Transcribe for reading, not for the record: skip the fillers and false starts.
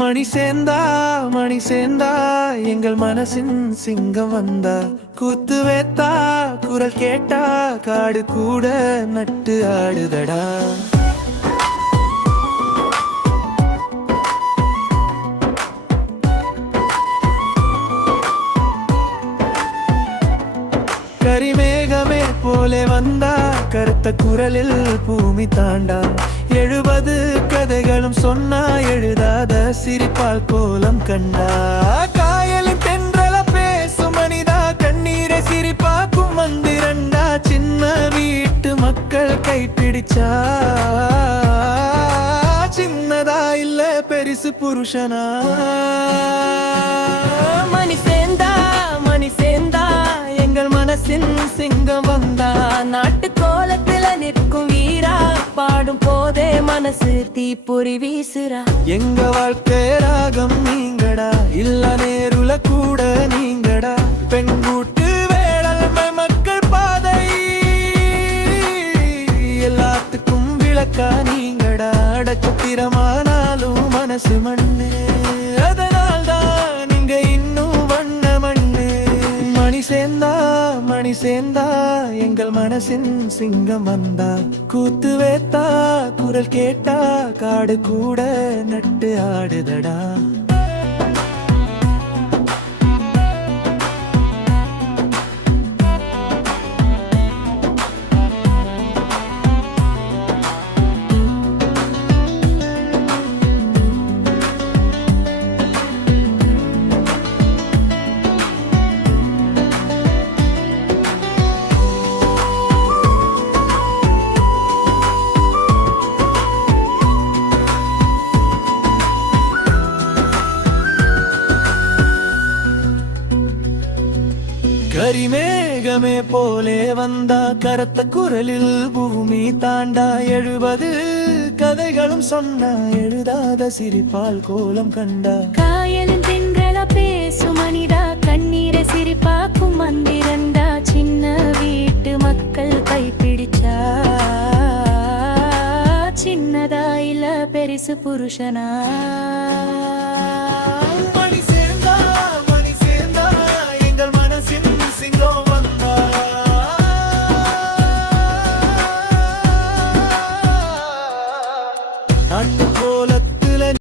மணி சேர்ந்தா மணி சேர்ந்தா எங்கள் மனசின் சிங்கம் வந்தா கூத்து வேத்தா குரல் கேட்டா காடு கூட நட்டு ஆடுதடா. கரிமேகமே போலே வந்தா கருத்த குரலில் பூமி தாண்டா. 70 கதைகளும் சொன்னா எழுதாத சிரிப்பால் கோலம் கண்டா. காயலின் தென்றல பேசும் மனிதா கண்ணீரை சிரிப்பாக்கும் மந்திரண்டா. சின்ன வீட்டு மக்கள் கைப்பிடிச்சா சின்னதா இல்ல பெரிசு புருஷனா. மணி சேர்ந்தா மணி சேர்ந்தா எங்கள் மனசின் சிங்கம் வந்தா. நாட்டு கோலத்துல நிற்கும் வீரா பாடும் போதே மனசு தீப்பொறி வீசுறா. எங்க வாழ்க்கை ராகம் நீங்கடா இல்ல நேருல கூட நீங்கடா. பெண் கூட்டு வேளல்மை மக்கள் பாதை எல்லாத்துக்கும் விளக்கா நீங்கடா. அடச்சத்திரமானாலும் மனசு மண்ணு அதனால்தான் நீங்க இன்னும் வண்ண மண்ணு. மணி சேர்ந்தா எங்கள் மனசின் சிங்கம் வந்தா கூத்து வேத்தா குரல் கேட்டா காடு கூட நட்டு ஆடுதடா. கரிமேகமே போலே வந்தா கரத்த குரலில் பூமி தாண்டா. 70 கதைகளும் சொன்னா எழுதாத சிரிப்பால் கோலம் கண்டா. காயலின் தென்றல பேசும் மனிதா கண்ணீரை சிரிப்பாக்கும் மந்திரண்டா. சின்ன வீட்டு மக்கள் கைப்பிடிச்சா சின்னதா இல்ல பெரிசு புருஷனா.